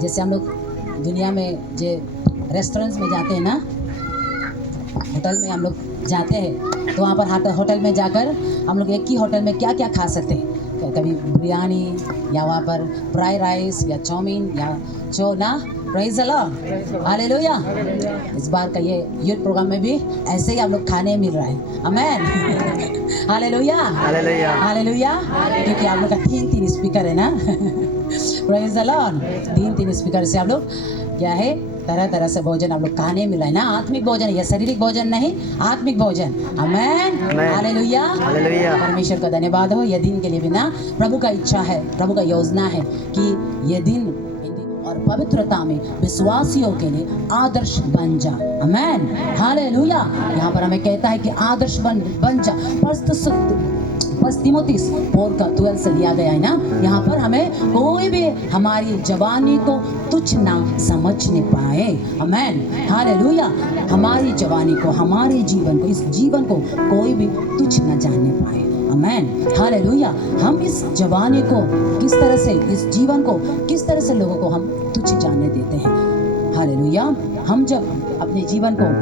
जैसे हम लोग दुनिया में जो रेस्टोरेंट्स में जाते हैं ना, होटल में हम लोग जाते हैं तो वहाँ पर होटल में जाकर हम लोग एक ही होटल में क्या क्या खा सकते हैं, कभी बिरयानी या वहाँ पर फ्राई राइस या चाउमीन या ना प्रेज़ द लॉर्ड, हालेलुया। इस बार का ये यूथ प्रोग्राम में भी ऐसे ही हम लोग खाने मिल रहा है, आमेन, हालेलुया हालेलुया हालेलुया। क्योंकि आप लोग का तीन स्पीकर है ना, प्रेज़ द लॉर्ड। तीन स्पीकर से आप लोग क्या है, तरह तरह से भोजन आप लोग खाने मिला है ना, आत्मिक भोजन, यह शारीरिक भोजन नहीं, आत्मिक भोजन, आमेन, हालेलुया हालेलुया। परमेश्वर का धन्यवाद हो यह दिन के लिए भी ना, प्रभु का इच्छा है, प्रभु का योजना है कि यह दिन और पवित्रता में विश्वासियों के लिए आदर्श बन जा, आमेन, हालेलुया। यहाँ पर हमें कहता है कि आदर्श बन जा, बस तिमोथी 4:12 से लिया गया है ना। यहाँ पर हमें कोई भी हमारी जवानी को तुच्छ ना समझने पाए, आमेन, हालेलुया। हमारी जवानी को, हमारे जीवन को, इस जीवन को कोई भी तुच्छ ना जानने पाए, आमेन, हालेलुया। हम इस जवानी को किस तरह से, इस जीवन को किस तरह से लोगों को हम तुच्छ जानने देते हैं, हालेलुया। हम जब अपने जीवन को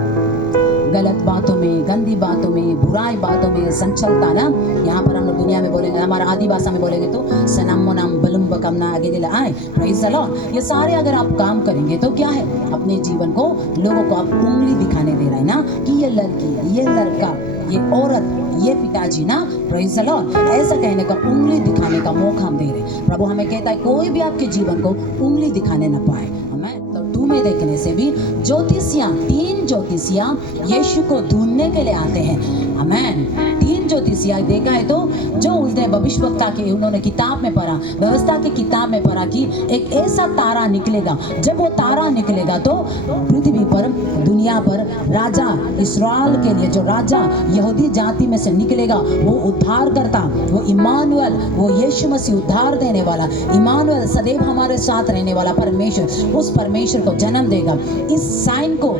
गलत बातों में, गंदी बातों में, बुराई बातों में संचलता ना, यहाँ पर हम लोग दुनिया में बोलेंगे, हमारा आदि भाषा में बोलेंगे तो सनम बलुम बकमना आगे दिला आए, प्रेज़ द लॉर्ड। ये सारे अगर आप काम करेंगे तो क्या है, अपने जीवन को लोगों को आप उंगली दिखाने दे रहे हैं ना, कि ये लड़की, ये लड़का, ये औरत, ये पिताजी ना, प्रेज़ द लॉर्ड, ऐसा कहने का, उंगली दिखाने का मौका हम दे रहे। प्रभु हमें कहता है कोई भी आपके जीवन को उंगली दिखाने ना पाए, आमेन। तो 2 में देखने से भी ज्योतिषियाँ, 3 ज्योतिषियाँ यीशु को ढूंढने के लिए आते हैं, आमेन। 3 ज्योतिषियाँ देखा है तो जो उसने भविष्यवक्ता के, उन्होंने किताब में पढ़ा, व्यवस्था की किताब में पढ़ा कि एक ऐसा तारा निकलेगा, जब वो तारा निकलेगा तो पृथ्वी पर, दुनिया पर राजा, इस्राएल के लिए जो राजा यहूदी जाति में से निकलेगा, वो उद्धार करता, वो इमानुएल, वो यीशु मसीह उद्धार देने वाला, इमानुएल सदैव हमारे साथ रहने वाला परमेश्वर, उस परमेश्वर को जन्म देगा। इस साइन को,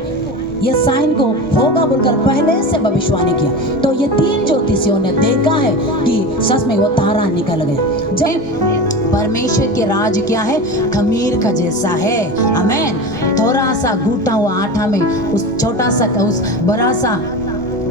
ये साइन को होगा बोलकर पहले से भविष्यवाणी किया। तो ये 3 ज्योतिषियों ने देखा है कि सच में वो तारा निकल गया। जब परमेश्वर के राज क्या है, खमीर का जैसा है, आमेन। थोड़ा सा गूटा हुआ आटा में उस छोटा सा, उस बड़ा सा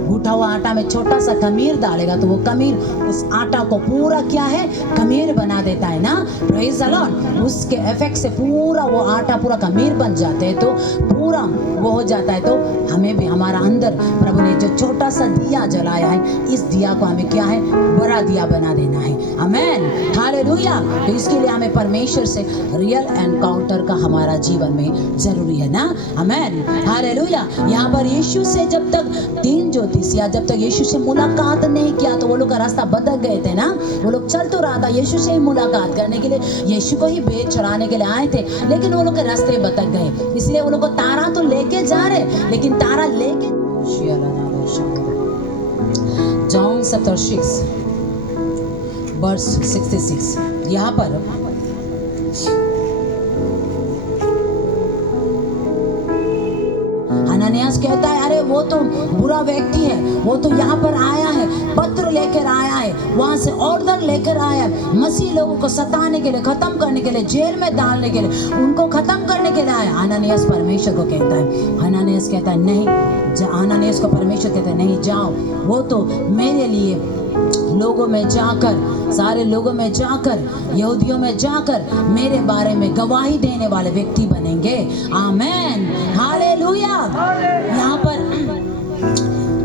गूटा हुआ आटा में छोटा सा खमीर डालेगा तो वो खमीर उस आटा को पूरा क्या है, खमीर बना देता है ना, प्रेज़ द लॉर्ड। उसके इफेक्ट से पूरा वो आटा पूरा खमीर बन जाते हैं, तो पूरा वो हो जाता है। तो हमें भी, हमारा अंदर प्रभु ने जो छोटा सा दिया जलाया है, इस दिया को हमें क्या है, बड़ा दिया बना देना है, आमेन, हालेलुया। तो इसके लिए हमें परमेश्वर से रियल एनकाउंटर का हमारा जीवन में जरूरी है ना, आमेन, हालेलुया। यहाँ पर यीशु से जब तक 3 ज्योतिषिया जब तक यीशु से मुलाकात नहीं किया तो वो लोग का रास्ता भटक गए थे ना। वो लोग चल तो रहा था यीशु से ही मुलाकात करने के लिए, यीशु को ही भेंट चढ़ाने के लिए आए थे, लेकिन वो लोग के रास्ते भटक गए। इसलिए वो लोग को तारा तो लेके जा रहे, लेकिन तारा लेके जॉन चैप्टर 6 वर्स 66 यहाँ पर हनन्यास कहता है अरे वो तो बुरा व्यक्ति है, वो तो यहाँ पर आया है, पत्र लेकर आया है, वहां से ऑर्डर लेकर आया है, मसीह लोगों को सताने के लिए, खत्म करने के लिए, जेल में डालने के लिए, उनको खत्म करने के लिए आया। हनन्यास परमेश्वर को कहता है, हनन्यास कहता है नहीं, हनन्यास को परमेश्वर कहता है नहीं जाओ, वो तो मेरे लिए लोगों में जाकर, सारे लोगों में जाकर, यहूदियों में जाकर मेरे बारे में गवाही देने वाले व्यक्ति बनेंगे। आमेन, हालेलुया। यहाँ पर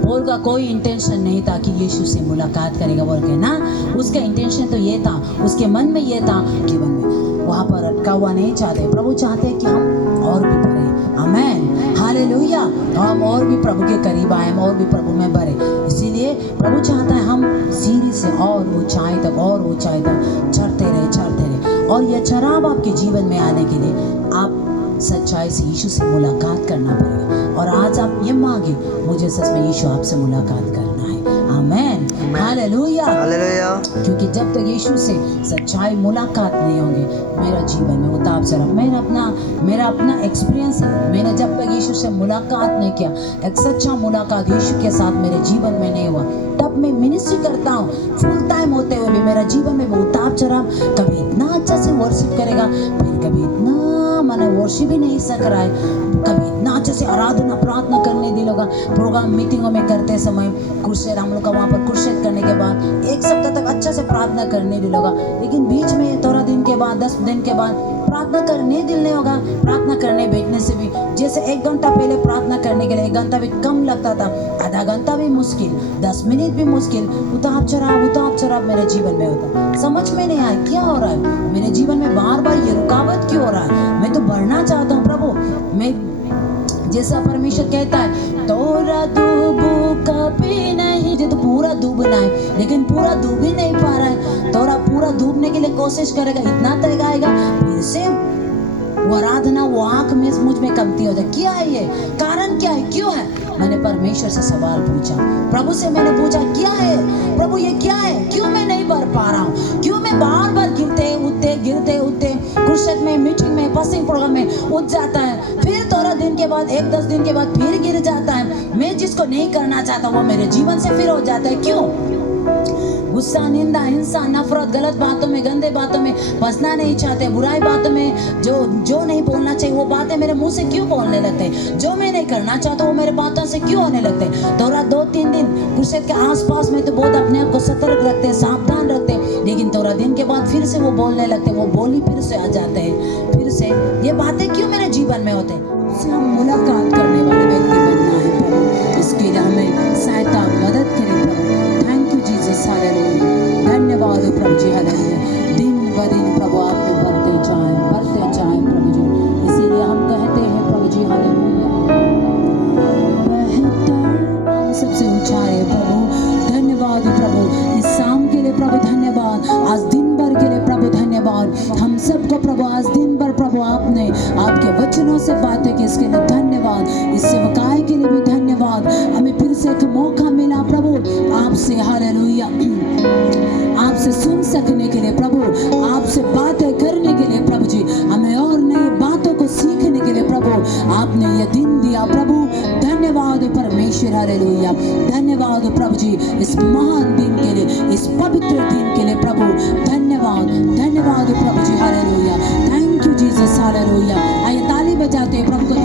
पौल का कोई इंटेंशन नहीं था कि यीशु से मुलाकात करेगा बोल के ना, उसका इंटेंशन तो ये था, उसके मन में ये था, जीवन में वहाँ पर अटका हुआ नहीं चाहते। प्रभु चाहते हैं कि हम और भी बढ़े। आमेन, हालेलुया। हम और भी प्रभु के करीब आए, हम और भी प्रभु में बढ़े। इसीलिए प्रभु चाहता है हम सीढ़ी से और ऊंचाई तक, और ऊंचाई तक चढ़ते रहे, चढ़ते रहे। और यह चढ़ाव आपके जीवन में आने के लिए आप सच्चाई से यीशु से मुलाकात करना पड़ेगा। और आज आप ये मांगे, मुझे सच में यीशु आपसे मुलाकात करना है। आमेन, हालेलुया, हालेलुया। क्योंकि जब तक यीशु से सच्चाई मुलाकात नहीं होंगे, मेरा जीवन में उतार चढ़ाव, मेरा अपना एक्सपीरियंस है। मैंने जब तक यीशु से मुलाकात नहीं किया, एक सच्चा मुलाकात यीशु के साथ मेरे जीवन में नहीं हुआ, तब मैं मिनिस्ट्री करता हूँ फुल टाइम होते हुए भी मेरा जीवन में वो उतार चढ़ाव, कभी इतना अच्छा से वर्शिप करेगा, फिर कभी इतना मैंने वर्शिप ही नहीं सक रहा है, कभी इतना अच्छे से आराधना प्रार्थना करने दिलोगा। प्रोग्राम मीटिंगों में करते समय कुर्सेड, हम लोग का वहाँ पर कुर्सेड करने के बाद एक सप्ताह तक अच्छा से प्रार्थना करने दिलोगा, लेकिन बीच में थोड़ा दिन के बाद, 10 दिन के बाद प्रार्थना करने दिल नहीं होगा। प्रार्थना करने बैठने से भी, जैसे 1 घंटा पहले प्रार्थना करने के लिए 1 घंटा भी कम लगता था, आधा घंटा भी मुश्किल, 10 मिनट भी मुश्किल, उतार चढ़ाव मेरे जीवन में होता। समझ में नहीं आया क्या हो रहा है मेरे जीवन में, बार बार ये रुकावट क्यों हो रहा है। मैं तो बढ़ना चाहता हूँ प्रभु, मैं जैसा परमेश्वर कहता है तोरा डूबू कभी नहीं, जो तो पूरा डूबना है, लेकिन पूरा डूब ही नहीं पा रहा है। तोरा पूरा डूबने के लिए कोशिश करेगा, इतना तक आएगा, फिर से वो आराधना, वो आंख में मुझ में कमती हो जाए। क्या है ये कारण, क्या है, क्यों है? मैंने परमेश्वर से सवाल पूछा, प्रभु से मैंने पूछा क्या है प्रभु, ये क्या है, क्यों मैं नहीं बढ़ पा रहा हूँ, क्यों मैं बार बार गिरते उठते कुर्सेड में, मीटिंग में, पासिंग प्रोग्राम में उठ जाता है, फिर थोड़ा दिन के बाद, 1-10 दिन के बाद फिर गिर जाता है। मैं जिसको नहीं करना चाहता वो मेरे जीवन से फिर हो जाता है। क्यों? गुस्सा, निंदा, हिंसा, नफरत, गलत बातों में, गंदे बातों में फंसना नहीं चाहते, बुराई बातों में जो नहीं बोलना चाहिए वो बातें मेरे मुंह से क्यों बोलने लगते हैं, जो मैं नहीं करना चाहता वो मेरे बातों से क्यों होने लगते हैं। थोड़ा 2-3 दिन कुर्सेड के आसपास में तो बहुत अपने आप को सतर्क रखते हैं, सावधान रखते हैं, लेकिन थोड़ा दिन के बाद फिर से वो बोलने लगते हैं, वो बोली फिर से आ जाते हैं, फिर से ये बातें क्यों मेरे जीवन में होते हैं। हम मुलाकात करने वाले व्यक्ति बनना है प्रभु, इसके लिए हमें सहायता, मदद करें प्रभु। Thank you Jesus, hallelujah. धन्यवाद प्रभु जी, हालेलुया। दिन ब दिन प्रभु आप में बढ़ते जाएं प्रभु जी, इसीलिए हम कहते हैं प्रभु जी, हालेलुया। बेहतर सबसे ऊंचा है प्रभु। धन्यवाद प्रभु इस शाम के लिए प्रभु, धन्यवाद आज दिन भर के लिए प्रभु, धन्यवाद हम सबको प्रभु, आज दिन भर प्रभु आपने आपके वचनों से बातें की, इसके लिए धन्यवाद। इस सेवकाई के लिए भी धन्यवाद, हमें फिर से एक मौका मिला प्रभु आपसे, हालेलुया, आपसे सुन सकने के लिए प्रभु, आपसे बातें करने के लिए प्रभु जी, हमें और नई बातों को सीखने के लिए प्रभु आपने ये दिन दिया प्रभु। धन्यवाद परमेश्वर, हालेलुया। धन्यवाद प्रभु जी इस महान दिन के लिए, इस पवित्र दिन के लिए प्रभु, धन्यवाद प्रभु जी, hallelujah. Thank you Jesus, hallelujah. आइए ताली बजाते प्रभु को